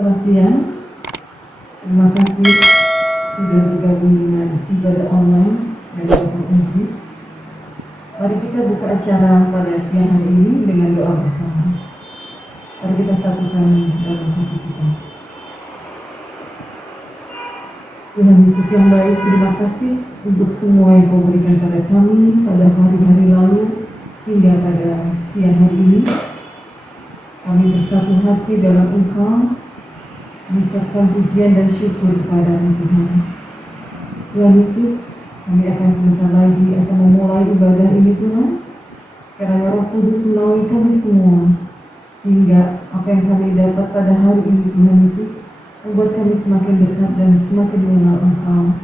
Selamat siang, terima kasih sudah bergabung dengan ibadah online dari Bapak Majlis. Mari kita buka acara pada siang hari ini dengan doa bersama. Mari kita satukan dalam hati kita. Tuhan Yesus yang baik, terima kasih untuk semua yang Kau berikan pada kami pada hari-hari lalu hingga pada siang hari ini. Kami bersatu hati dalam Engkau, mengucapkan pujian dan syukur kepada Tuhan. Tuhan Yesus, kami akan sebentar lagi akan memulai ibadah ini Tuhan, karena Roh Kudus melalui kami semua, sehingga apa yang kami dapat pada hari ini Tuhan Yesus membuat kami semakin dekat dan semakin mengenal Engkau.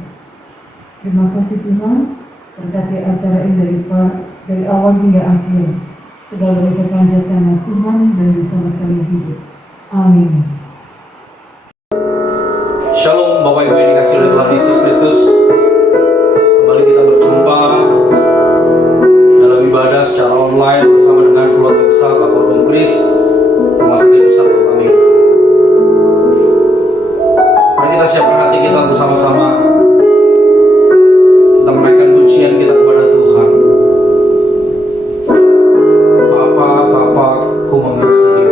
Terima kasih Tuhan, berkati acara ini dari awal hingga akhir. Segala berkat panjatkan Tuhan dan bersama kami hidup. Amin. Shalom Bapak Ibu yang dikasihi oleh Tuhan Yesus Kristus. Kembali kita berjumpa dalam ibadah secara online bersama dengan keluarga besar Bakor Umpris Rumah Sakit Pusat Kota Medan. Mari kita siapkan hati kita untuk sama-sama kita menaikkan pujian kita kepada Tuhan. Bapa, ku mengasihi.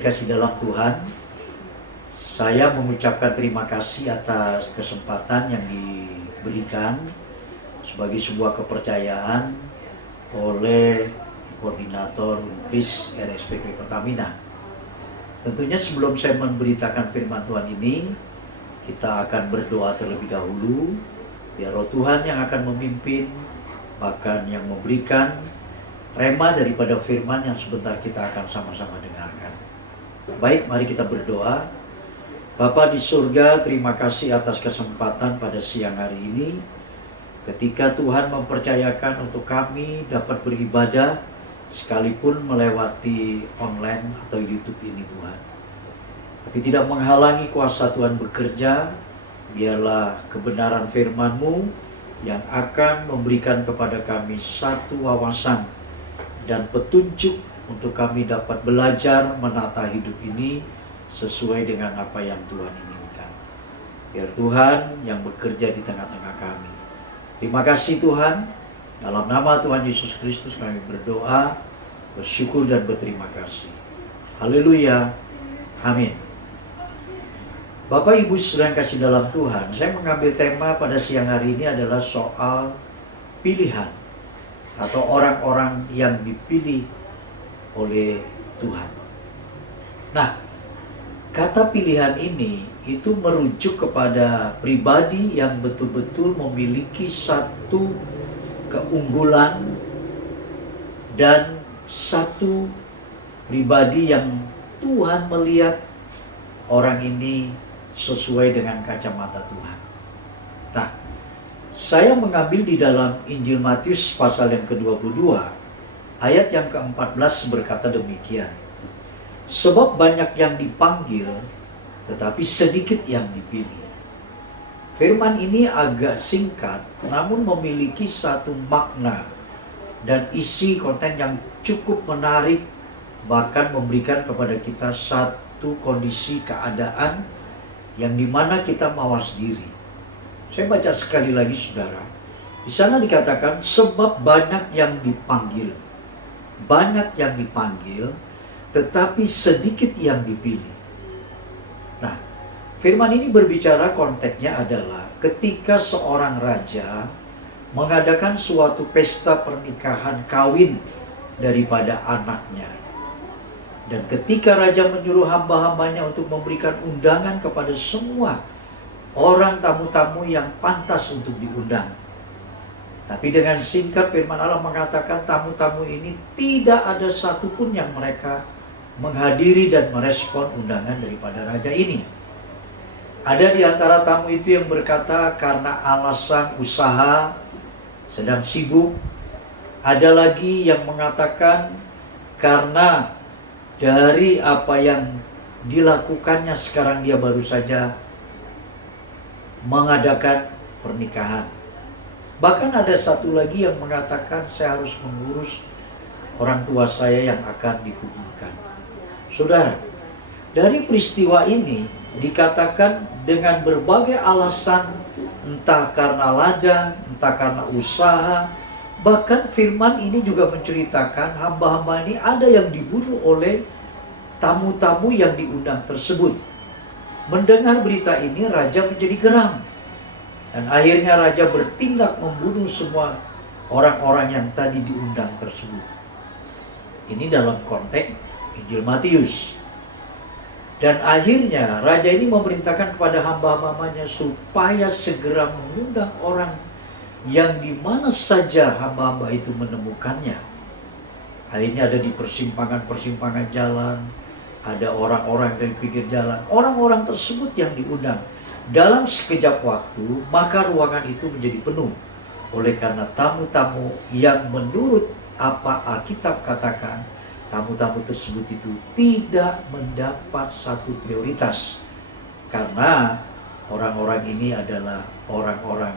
dikasih dalam Tuhan, saya mengucapkan terima kasih atas kesempatan yang diberikan sebagai sebuah kepercayaan oleh Koordinator Unkris RSPP Pertamina. Tentunya sebelum saya memberitakan firman Tuhan ini, kita akan berdoa terlebih dahulu, biar Roh Tuhan yang akan memimpin, bahkan yang memberikan rema daripada firman yang sebentar kita akan sama-sama dengarkan. Baik, mari kita berdoa. Bapa di surga, terima kasih atas kesempatan pada siang hari ini, ketika Tuhan mempercayakan untuk kami dapat beribadah, sekalipun melewati online atau YouTube ini Tuhan. Tapi tidak menghalangi kuasa Tuhan bekerja, biarlah kebenaran firman-Mu yang akan memberikan kepada kami satu wawasan dan petunjuk untuk kami dapat belajar menata hidup ini sesuai dengan apa yang Tuhan inginkan. Biar Tuhan yang bekerja di tengah-tengah kami. Terima kasih Tuhan. Dalam nama Tuhan Yesus Kristus kami berdoa, bersyukur dan berterima kasih. Haleluya. Amin. Bapak Ibu sedang kasih dalam Tuhan, saya mengambil tema pada siang hari ini adalah soal pilihan atau orang-orang yang dipilih oleh Tuhan. Nah, kata pilihan ini itu merujuk kepada pribadi yang betul-betul memiliki satu keunggulan dan satu pribadi yang Tuhan melihat orang ini sesuai dengan kacamata Tuhan. Nah, saya mengambil di dalam Injil Matius pasal yang ke-22, ayat yang ke-14 berkata demikian. Sebab banyak yang dipanggil, tetapi sedikit yang dipilih. Firman ini agak singkat, namun memiliki satu makna dan isi konten yang cukup menarik, bahkan memberikan kepada kita satu kondisi keadaan yang dimana kita mawas diri. Saya baca sekali lagi saudara. Di sana dikatakan sebab banyak yang dipanggil. Banyak yang dipanggil, tetapi sedikit yang dipilih. Nah, firman ini berbicara konteksnya adalah ketika seorang raja mengadakan suatu pesta pernikahan kawin daripada anaknya. Dan ketika raja menyuruh hamba-hambanya untuk memberikan undangan kepada semua orang tamu-tamu yang pantas untuk diundang. Tapi dengan singkat firman Allah mengatakan tamu-tamu ini tidak ada satupun yang mereka menghadiri dan merespon undangan daripada raja ini. Ada di antara tamu itu yang berkata karena alasan usaha sedang sibuk. Ada lagi yang mengatakan karena dari apa yang dilakukannya sekarang dia baru saja mengadakan pernikahan. Bahkan ada satu lagi yang mengatakan saya harus mengurus orang tua saya yang akan dikuburkan. Saudara, dari peristiwa ini dikatakan dengan berbagai alasan, entah karena ladang, entah karena usaha. Bahkan firman ini juga menceritakan hamba-hamba ini ada yang dibunuh oleh tamu-tamu yang diundang tersebut. Mendengar berita ini, raja menjadi geram. Dan akhirnya raja bertindak membunuh semua orang-orang yang tadi diundang tersebut. Ini dalam konteks Injil Matius. Dan akhirnya raja ini memerintahkan kepada hamba-hambanya supaya segera mengundang orang yang di mana saja hamba-hamba itu menemukannya. Akhirnya ada di persimpangan-persimpangan jalan, ada orang-orang dari pinggir jalan. Orang-orang tersebut yang diundang. Dalam sekejap waktu, maka ruangan itu menjadi penuh. Oleh karena tamu-tamu yang menurut apa Alkitab katakan, tamu-tamu tersebut itu tidak mendapat satu prioritas. Karena orang-orang ini adalah orang-orang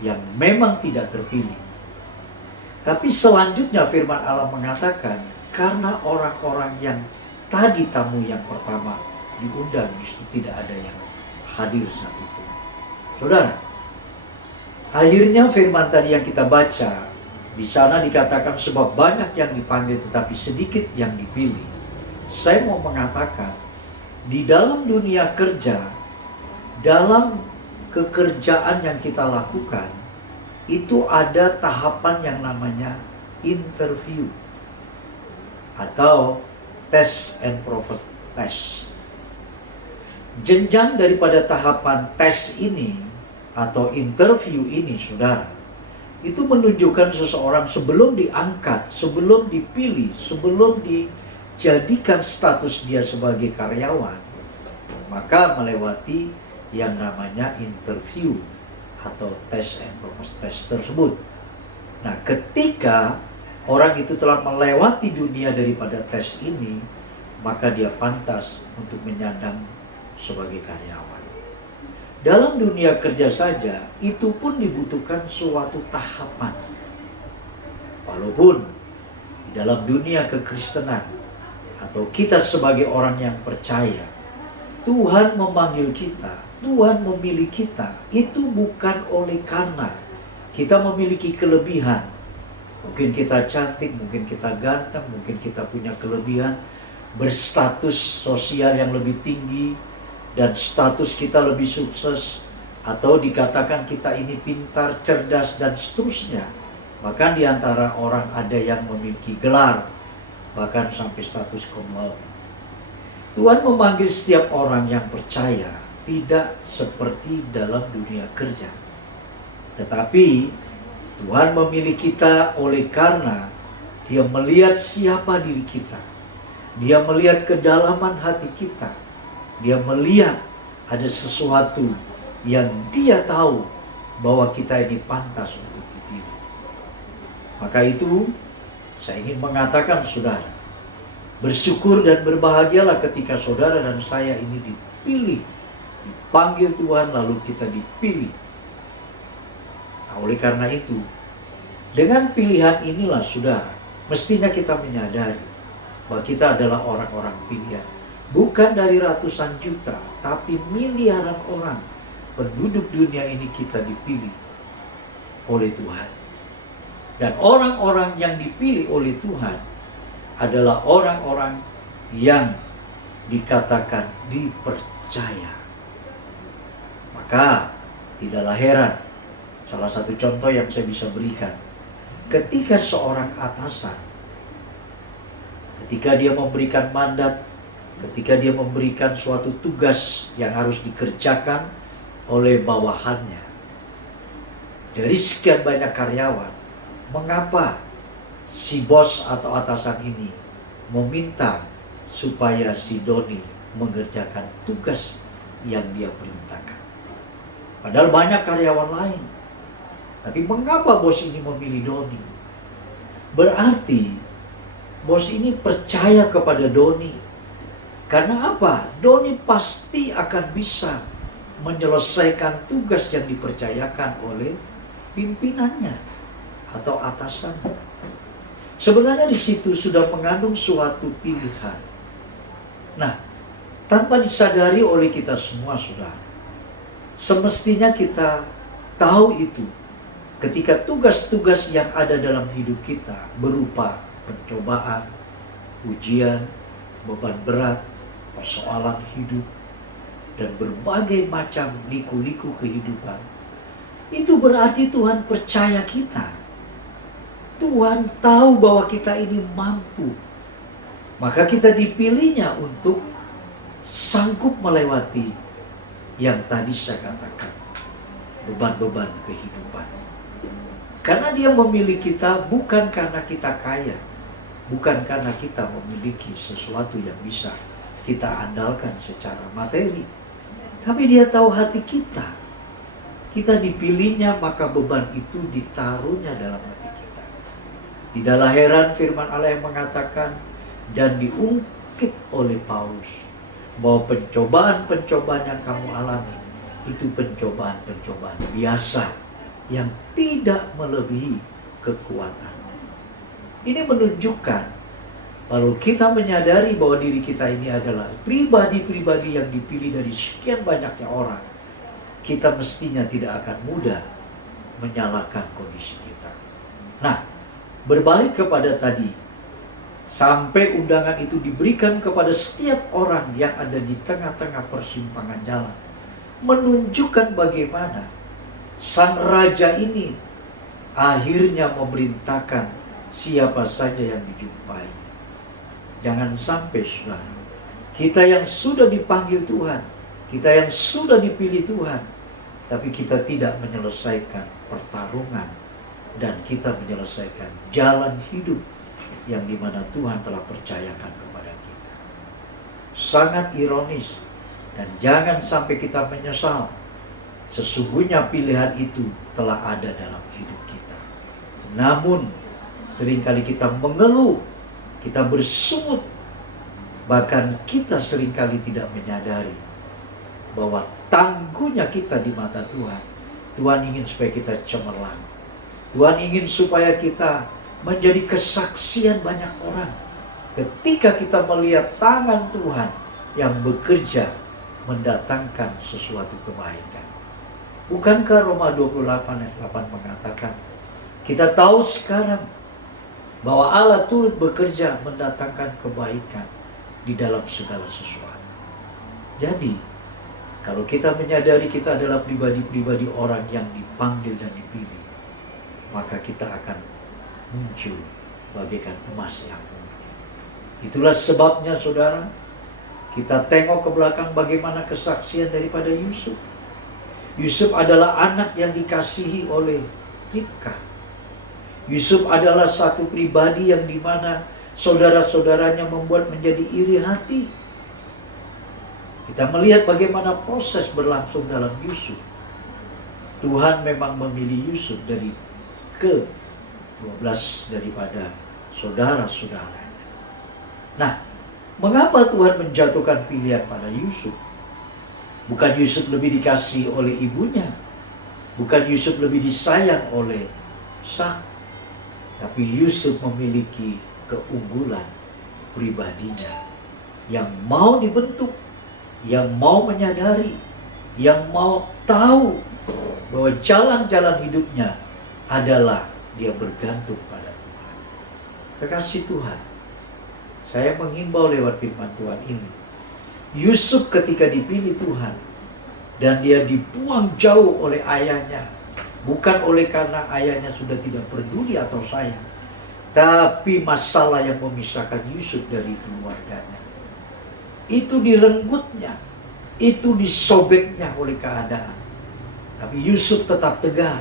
yang memang tidak terpilih. Tapi selanjutnya firman Allah mengatakan, karena orang-orang yang tadi tamu yang pertama diundang justru tidak ada yang hadir satupun. Saudara, akhirnya firman tadi yang kita baca, di sana dikatakan sebab banyak yang dipanggil tetapi sedikit yang dipilih. saya mau mengatakan, di dalam dunia kerja, dalam kekerjaan yang kita lakukan, itu ada tahapan yang namanya interview atau test and profit test. Jenjang daripada tahapan tes ini atau interview ini, saudara, itu menunjukkan seseorang sebelum diangkat, sebelum dipilih, sebelum dijadikan status dia sebagai karyawan, maka melewati yang namanya interview atau test and profit test tersebut. Nah, ketika orang itu telah melewati dunia daripada tes ini, maka dia pantas untuk menyandang sebagai karyawan. Dalam dunia kerja saja, itu pun dibutuhkan suatu tahapan. Walaupun di dalam dunia kekristenan atau kita sebagai orang yang percaya, Tuhan memanggil kita, Tuhan memilih kita, itu bukan oleh karena kita memiliki kelebihan. Mungkin kita cantik, mungkin kita ganteng, mungkin kita punya kelebihan, berstatus sosial yang lebih tinggi, dan status kita lebih sukses, atau dikatakan kita ini pintar, cerdas, dan seterusnya. Bahkan di antara orang ada yang memiliki gelar, bahkan sampai status cum laude. Tuhan memanggil setiap orang yang percaya, tidak seperti dalam dunia kerja. Tetapi Tuhan memilih kita oleh karena Dia melihat siapa diri kita. Dia melihat kedalaman hati kita. Dia melihat ada sesuatu yang Dia tahu bahwa kita ini pantas untuk dipilih. Maka itu saya ingin mengatakan, saudara, bersyukur dan berbahagialah ketika saudara dan saya ini dipilih, dipanggil Tuhan, lalu kita dipilih. Nah, oleh karena itu, dengan pilihan inilah, saudara, mestinya kita menyadari bahwa kita adalah orang-orang pilihan. Bukan dari ratusan juta, tapi miliaran orang penduduk dunia ini kita dipilih oleh Tuhan. Dan orang-orang yang dipilih oleh Tuhan adalah orang-orang yang dikatakan dipercaya. Maka tidaklah heran, salah satu contoh yang saya bisa berikan, ketika seorang atasan, ketika dia memberikan mandat, ketika dia memberikan suatu tugas yang harus dikerjakan oleh bawahannya, dari sekian banyak karyawan, mengapa si bos atau atasan ini meminta supaya si Doni mengerjakan tugas yang dia perintahkan? Padahal banyak karyawan lain. Tapi mengapa bos ini memilih Doni? Berarti bos ini percaya kepada Doni. Karena apa? Doni pasti akan bisa menyelesaikan tugas yang dipercayakan oleh pimpinannya atau atasannya. Sebenarnya di situ sudah mengandung suatu pilihan. Nah, tanpa disadari oleh kita semua, saudara, semestinya kita tahu itu ketika tugas-tugas yang ada dalam hidup kita berupa pencobaan, ujian, beban berat, persoalan hidup, dan berbagai macam liku-liku kehidupan. Itu berarti Tuhan percaya kita. Tuhan tahu bahwa kita ini mampu. Maka kita dipilihnya untuk sanggup melewati yang tadi saya katakan, beban-beban kehidupan. Karena Dia memilih kita bukan karena kita kaya, bukan karena kita memiliki sesuatu yang bisa kita andalkan secara materi, tapi Dia tahu hati kita. Kita dipilihnya, maka beban itu ditaruhnya dalam hati kita. Tidaklah heran firman Allah yang mengatakan dan diungkit oleh Paulus bahwa pencobaan-pencobaan yang kamu alami itu pencobaan-pencobaan biasa yang tidak melebihi kekuatan. Ini menunjukkan kalau kita menyadari bahwa diri kita ini adalah pribadi-pribadi yang dipilih dari sekian banyaknya orang, kita mestinya tidak akan mudah menyalahkan kondisi kita. Nah, berbalik kepada tadi, Sampai undangan itu diberikan kepada setiap orang yang ada di tengah-tengah persimpangan jalan. Menunjukkan bagaimana sang raja ini akhirnya memerintahkan siapa saja yang dijumpai. Jangan sampai, saudara, kita yang sudah dipanggil Tuhan, kita yang sudah dipilih Tuhan, tapi kita tidak menyelesaikan pertarungan dan kita menyelesaikan jalan hidup yang dimana Tuhan telah percayakan kepada kita. Sangat ironis, dan jangan sampai kita menyesal. Sesungguhnya pilihan itu telah ada dalam hidup kita. Namun seringkali kita mengeluh, kita bersungut, bahkan kita seringkali tidak menyadari bahwa tangguhnya kita di mata Tuhan. Tuhan ingin supaya kita cemerlang. Tuhan ingin supaya kita menjadi kesaksian banyak orang ketika kita melihat tangan Tuhan yang bekerja mendatangkan sesuatu kebaikan. Bukankah Roma 28 ayat 8 mengatakan, kita tahu sekarang bahwa Allah turut bekerja mendatangkan kebaikan di dalam segala sesuatu. Jadi, kalau kita menyadari kita adalah pribadi-pribadi orang yang dipanggil dan dipilih, maka kita akan muncul bagaikan emas yang murni. Itulah sebabnya, saudara, kita tengok ke belakang bagaimana kesaksian daripada Yusuf. Yusuf adalah anak yang dikasihi oleh Ribka. Yusuf adalah satu pribadi yang dimana saudara-saudaranya membuat menjadi iri hati. Kita melihat bagaimana proses berlangsung dalam Yusuf. Tuhan memang memilih Yusuf dari ke-12 daripada saudara-saudaranya. Nah, mengapa Tuhan menjatuhkan pilihan pada Yusuf? Bukan Yusuf lebih dikasihi oleh ibunya, bukan Yusuf lebih disayang oleh Ishak, tapi Yusuf memiliki keunggulan pribadinya yang mau dibentuk, yang mau menyadari, yang mau tahu bahwa jalan-jalan hidupnya adalah dia bergantung pada Tuhan. Kekasih Tuhan, saya menghimbau lewat firman Tuhan ini, Yusuf ketika dipilih Tuhan dan dia dibuang jauh oleh ayahnya, bukan oleh karena ayahnya sudah tidak peduli atau sayang, tapi masalah yang memisahkan Yusuf dari keluarganya. Itu direnggutnya, itu disobeknya oleh keadaan. Tapi Yusuf tetap tegar.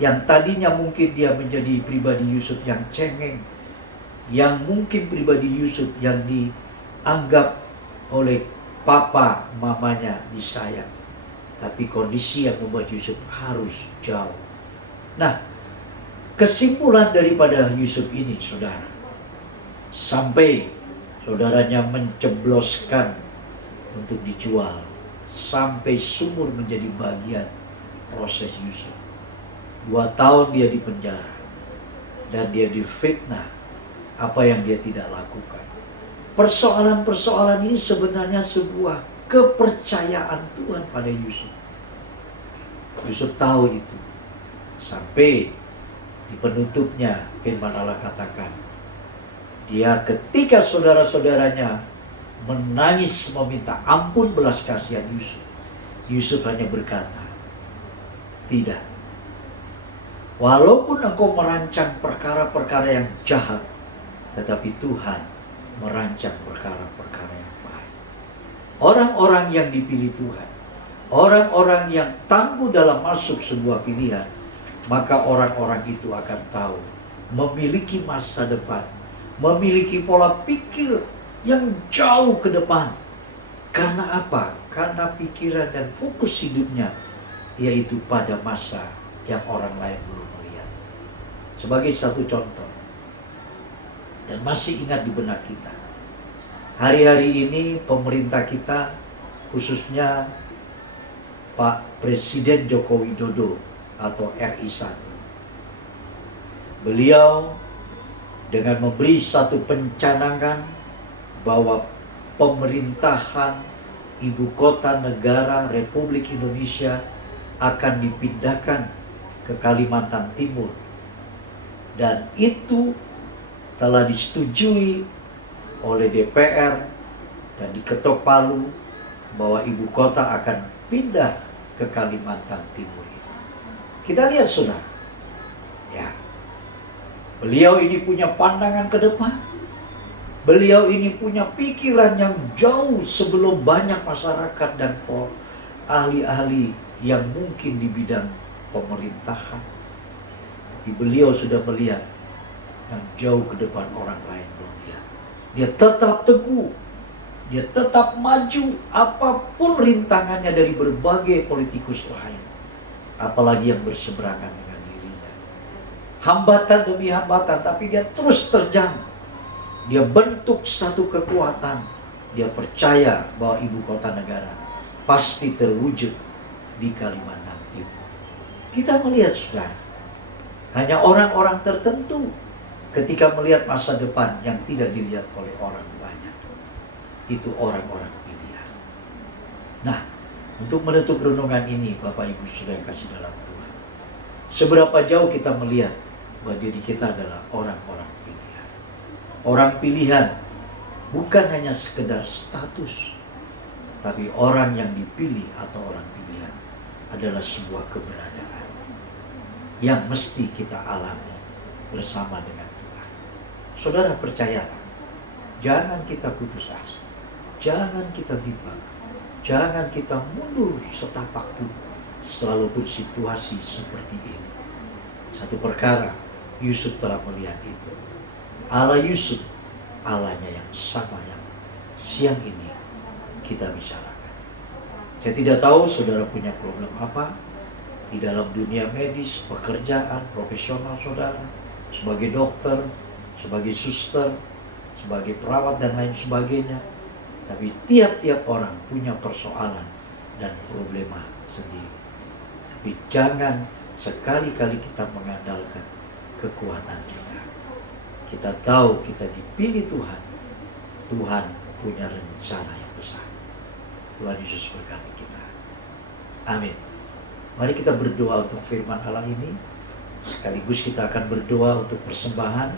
Yang tadinya mungkin dia menjadi pribadi Yusuf yang cengeng, yang mungkin pribadi Yusuf yang dianggap oleh papa mamanya disayang, tapi kondisi yang membuat Yusuf harus jauh. Nah, kesimpulan daripada Yusuf ini, saudara, sampai saudaranya mencebloskan untuk dijual, sampai sumur menjadi bagian proses Yusuf. 2 tahun dia di penjara dan dia difitnah apa yang dia tidak lakukan. Persoalan-persoalan ini sebenarnya sebuah kepercayaan Tuhan pada Yusuf. Yusuf tahu itu. Sampai di penutupnya firman Allah katakan, dia ketika saudara-saudaranya menangis meminta ampun belas kasihan Yusuf, Yusuf hanya berkata, tidak. Walaupun engkau merancang perkara-perkara yang jahat, tetapi Tuhan merancang perkara-perkara yang baik. Orang-orang yang dipilih Tuhan, orang-orang yang tangguh dalam masuk sebuah pilihan, maka orang-orang itu akan tahu, memiliki masa depan, memiliki pola pikir yang jauh ke depan. Karena apa? Karena pikiran dan fokus hidupnya yaitu pada masa yang orang lain belum melihat. Sebagai satu contoh, dan masih ingat di benak kita, hari-hari ini pemerintah kita, khususnya Pak Presiden Joko Widodo atau RI1, beliau dengan memberi satu pencanangan bahwa pemerintahan ibu kota negara Republik Indonesia akan dipindahkan ke Kalimantan Timur, dan itu telah disetujui oleh DPR dan diketok palu bahwa ibu kota akan pindah ke Kalimantan Timur. Kita lihat saudara, ya, beliau ini punya pandangan ke depan. Beliau ini punya pikiran yang jauh sebelum banyak masyarakat dan ahli-ahli yang mungkin di bidang pemerintahan. Tapi beliau sudah melihat yang jauh ke depan orang lain belum lihat. Dia tetap teguh, dia tetap maju apapun rintangannya dari berbagai politikus lain, apalagi yang berseberangan dengan dirinya. Hambatan demi hambatan, tapi dia terus terjang. Dia bentuk satu kekuatan. Dia percaya bahwa ibu kota negara pasti terwujud di Kalimantan Timur. Kita melihat saudara, hanya orang-orang tertentu ketika melihat masa depan yang tidak dilihat oleh orang banyak. Itu orang-orang pilihan. Nah, untuk menutup renungan ini, Bapak Ibu sudah kasih dalam Tuhan, seberapa jauh kita melihat bahwa diri kita adalah orang-orang pilihan. Orang pilihan bukan hanya sekedar status, tapi orang yang dipilih atau orang pilihan adalah sebuah keberadaan yang mesti kita alami bersama dengan Tuhan. Saudara percaya, jangan kita putus asa, jangan kita bimbang, jangan kita mundur setapak pun selalu bersituasi seperti ini. Satu perkara, Yusuf telah melihat itu. Allah Yusuf, Allahnya yang sama yang siang ini kita bicarakan. Saya tidak tahu saudara punya problem apa di dalam dunia medis, pekerjaan, profesional saudara, sebagai dokter, sebagai suster, sebagai perawat dan lain sebagainya. Tapi tiap-tiap orang punya persoalan dan problema sendiri. Tapi jangan sekali-kali kita mengandalkan kekuatan kita. Kita tahu kita dipilih Tuhan. Tuhan punya rencana yang besar. Tuhan Yesus berkati kita. Amin. Mari kita berdoa untuk firman Allah ini. Sekaligus kita akan berdoa untuk persembahan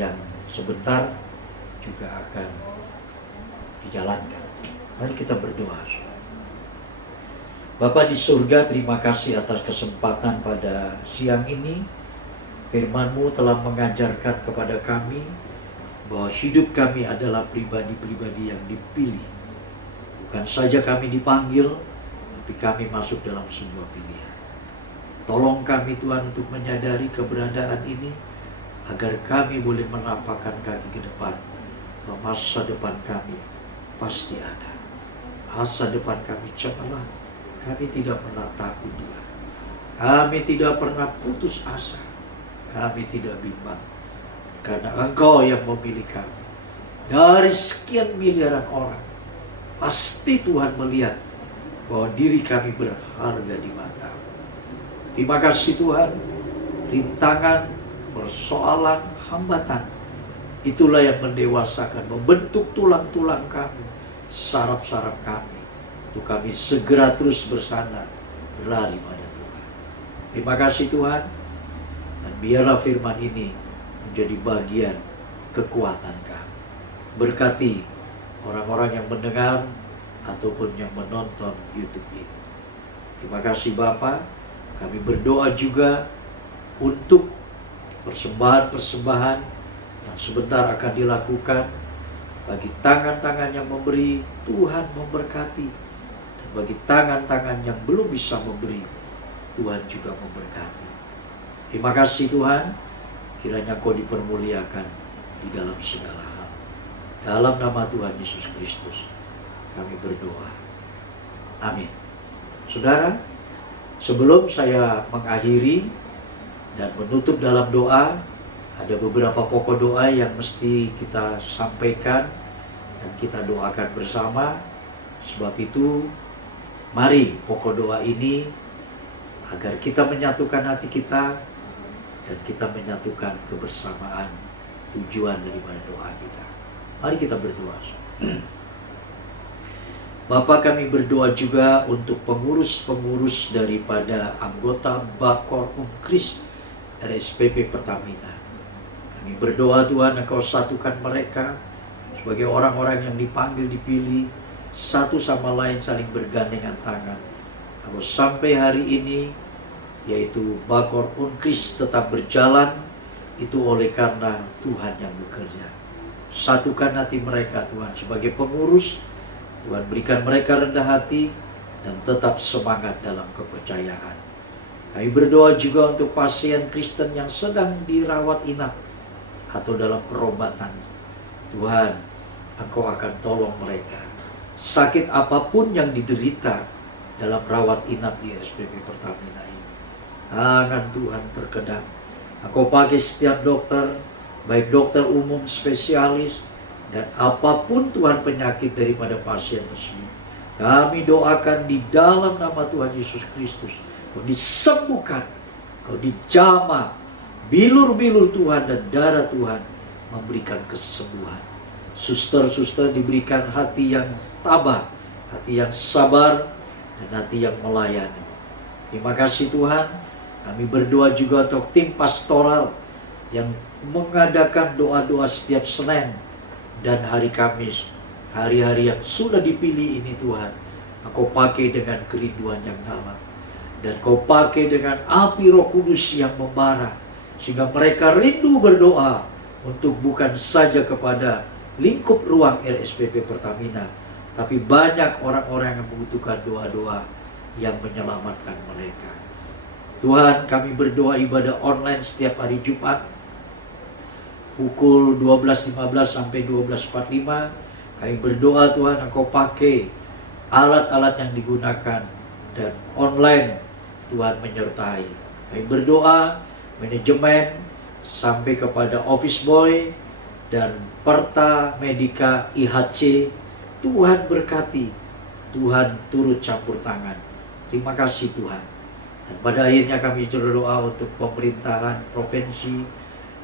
yang sebentar juga akan dijalankan. Mari kita berdoa. Bapa di surga, terima kasih atas kesempatan pada siang ini. Firman-Mu telah mengajarkan kepada kami bahwa hidup kami adalah pribadi-pribadi yang dipilih. Bukan saja kami dipanggil, tapi kami masuk dalam sebuah pilihan. Tolong kami Tuhan untuk menyadari keberadaan ini, agar kami boleh menapakkan kaki ke depan, bahwa masa depan kami pasti ada. Masa depan kami cemerlang. Kami tidak pernah takut Tuhan. Kami tidak pernah putus asa. Kami tidak bimbang. Karena Engkau yang memilih kami. Dari sekian miliaran orang, pasti Tuhan melihat bahwa diri kami berharga di mata. Terima kasih Tuhan. Rintangan, persoalan, hambatan, itulah yang mendewasakan, membentuk tulang-tulang kami, saraf-saraf kami, untuk kami segera terus bersandar, berlari pada Tuhan. Terima kasih Tuhan. Dan biarlah firman ini menjadi bagian kekuatan kami. Berkati orang-orang yang mendengar ataupun yang menonton YouTube ini. Terima kasih Bapa. Kami berdoa juga untuk persembahan-persembahan yang sebentar akan dilakukan. Bagi tangan-tangan yang memberi, Tuhan memberkati. Dan bagi tangan-tangan yang belum bisa memberi, Tuhan juga memberkati. Terima kasih Tuhan. Kiranya Kau dipermuliakan di dalam segala hal. Dalam nama Tuhan Yesus Kristus kami berdoa. Amin. Saudara, sebelum saya mengakhiri dan menutup dalam doa, ada beberapa pokok doa yang mesti kita sampaikan dan kita doakan bersama. Sebab itu, mari pokok doa ini agar kita menyatukan hati kita dan kita menyatukan kebersamaan tujuan daripada doa kita. Mari kita berdoa. Bapa, kami berdoa juga untuk pengurus-pengurus daripada anggota Bakor Kris RSPP Pertamina. Kami berdoa Tuhan, Engkau satukan mereka sebagai orang-orang yang dipanggil, dipilih, satu sama lain saling bergandengan tangan. Kalau sampai hari ini, yaitu Bakor Unkris tetap berjalan, itu oleh karena Tuhan yang bekerja. Satukan hati mereka Tuhan sebagai pengurus. Tuhan berikan mereka rendah hati dan tetap semangat dalam kepercayaan. Kami berdoa juga untuk pasien Kristen yang sedang dirawat inap atau dalam perobatan. Tuhan, Engkau akan tolong mereka. Sakit apapun yang diderita dalam rawat inap di RSPP Pertamina ini, tangan Tuhan terkedang. Engkau pakai setiap dokter, baik dokter umum, spesialis, dan apapun Tuhan penyakit daripada pasien tersebut. Kami doakan di dalam nama Tuhan Yesus Kristus, Kau disembuhkan, Kau dijamah, bilur-bilur Tuhan dan darah Tuhan memberikan kesembuhan. Suster-suster diberikan hati yang tabah, hati yang sabar, dan hati yang melayani. Terima kasih Tuhan. Kami berdoa juga untuk tim pastoral yang mengadakan doa-doa setiap Senin dan hari Kamis. Hari-hari yang sudah dipilih ini Tuhan, Engkau pakai dengan kerinduan yang dalam. Dan Kau pakai dengan api Roh Kudus yang membara, sehingga mereka rindu berdoa untuk bukan saja kepada lingkup ruang RSPP Pertamina, tapi banyak orang-orang yang membutuhkan doa-doa yang menyelamatkan mereka. Tuhan, kami berdoa ibadah online setiap hari Jumat pukul 12.15 sampai 12.45. Kami berdoa Tuhan, Engkau pakai alat-alat yang digunakan dan online Tuhan menyertai. Kami berdoa manajemen sampai kepada office boy dan Perta Medika IHC, Tuhan berkati, Tuhan turut campur tangan. Terima kasih Tuhan. Dan pada akhirnya kami berdoa untuk pemerintahan provinsi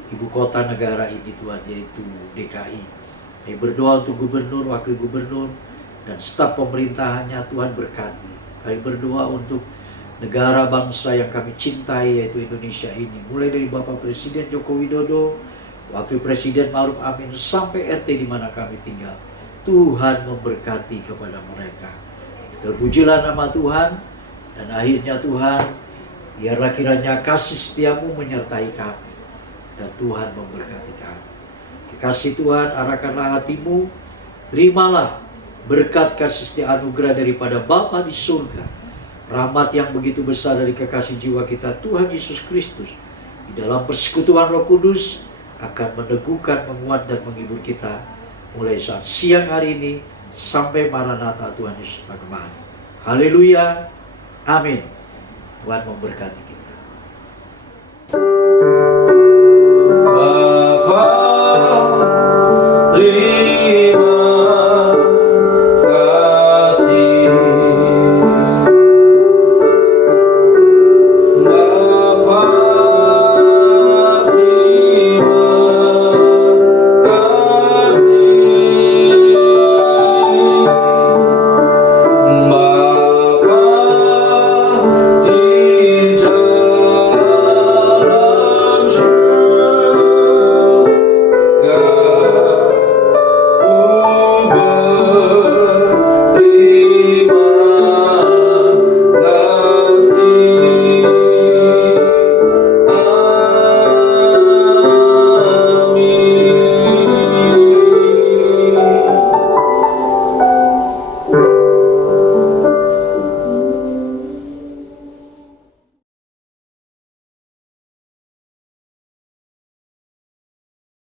ibu kota negara ini Tuhan, yaitu DKI. Kami berdoa untuk gubernur, wakil gubernur, dan staf pemerintahannya, Tuhan berkati. Kami berdoa untuk negara bangsa yang kami cintai, yaitu Indonesia ini. Mulai dari Bapak Presiden Joko Widodo, Wakil Presiden Ma'ruf Amin, sampai RT di mana kami tinggal. Tuhan memberkati kepada mereka. Terpujilah nama Tuhan. Dan akhirnya Tuhan, biarlah kiranya kasih setiamu menyertai kami. Dan Tuhan memberkati kami. Kasih Tuhan, arahkanlah hatimu. Terimalah berkat kasih setia anugerah daripada Bapa di surga. Rahmat yang begitu besar dari kekasih jiwa kita, Tuhan Yesus Kristus. Di dalam persekutuan Roh Kudus, akan meneguhkan, menguat, dan menghibur kita mulai saat siang hari ini sampai Maranatha Tuhan Yesus kembali. Haleluya, amin. Tuhan memberkati.